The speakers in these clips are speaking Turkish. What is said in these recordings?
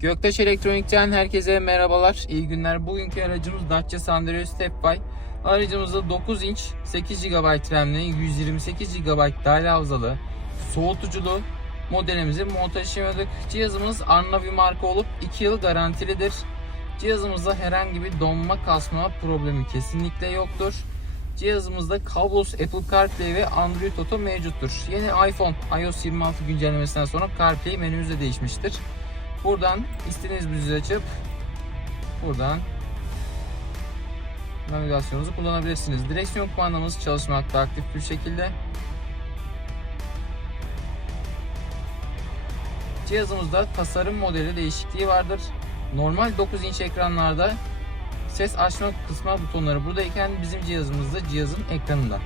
Göktaş Elektronik'ten herkese merhabalar, iyi günler. Bugünkü aracımız Dacia Sandero Stepway. Aracımızda 9 inç 8 GB RAM'li, 128 GB dahil hafızalı, soğutuculu modelimizi montaj yapıyorduk. Cihazımız Arnavi marka olup 2 yıl garantilidir. Cihazımızda herhangi bir donma kasma problemi kesinlikle yoktur. Cihazımızda kablosuz Apple CarPlay ve Android Auto mevcuttur. Yeni iPhone iOS 26 güncellemesinden sonra CarPlay menümüz de değişmiştir. Buradan istediğiniz müziği açıp buradan navigasyonunuzu kullanabilirsiniz. Direksiyon kumandamız çalışmakta aktif bir şekilde. Cihazımızda tasarım modeli değişikliği vardır. Normal 9 inç ekranlarda ses açma kısma butonları buradayken bizim cihazımızda cihazın ekranında.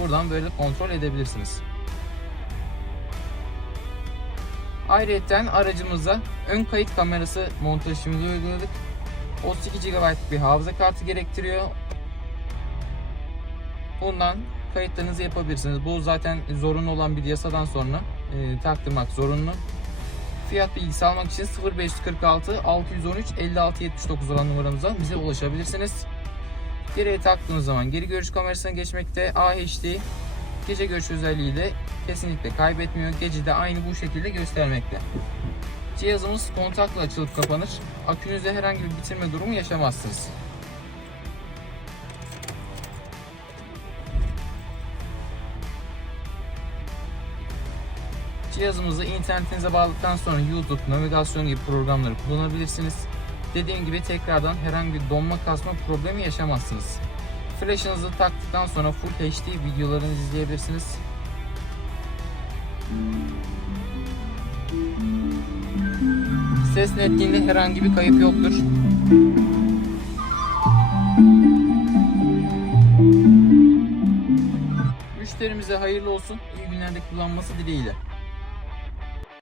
Buradan böyle kontrol edebilirsiniz. Ayrıca aracımıza ön kayıt kamerası montajını uyguladık. 32 GB bir hafıza kartı gerektiriyor. Bundan kayıtlarınızı yapabilirsiniz. Bu zaten zorunlu olan bir yasadan sonra e, taktırmak zorunlu. Fiyat bilgisi almak için 0546 613 56 79 olan numaramıza bize ulaşabilirsiniz. Geriye taktığınız zaman geri görüş kamerasına geçmekte AHD gece görüş özelliği de kesinlikle kaybetmiyor. Gece de aynı bu şekilde göstermekte. Cihazımız kontakla açılıp kapanır. Akünüzde herhangi bir bitirme durumu yaşamazsınız. Cihazımızı internetinize bağladıktan sonra YouTube, navigasyon gibi programları kullanabilirsiniz. Dediğim gibi tekrardan herhangi bir donma kasma problemi yaşamazsınız. Flash'ınızı taktıktan sonra Full HD videolarını izleyebilirsiniz. Ses netliğinde herhangi bir kayıp yoktur. Müşterimize hayırlı olsun, iyi günlerde kullanması dileğiyle.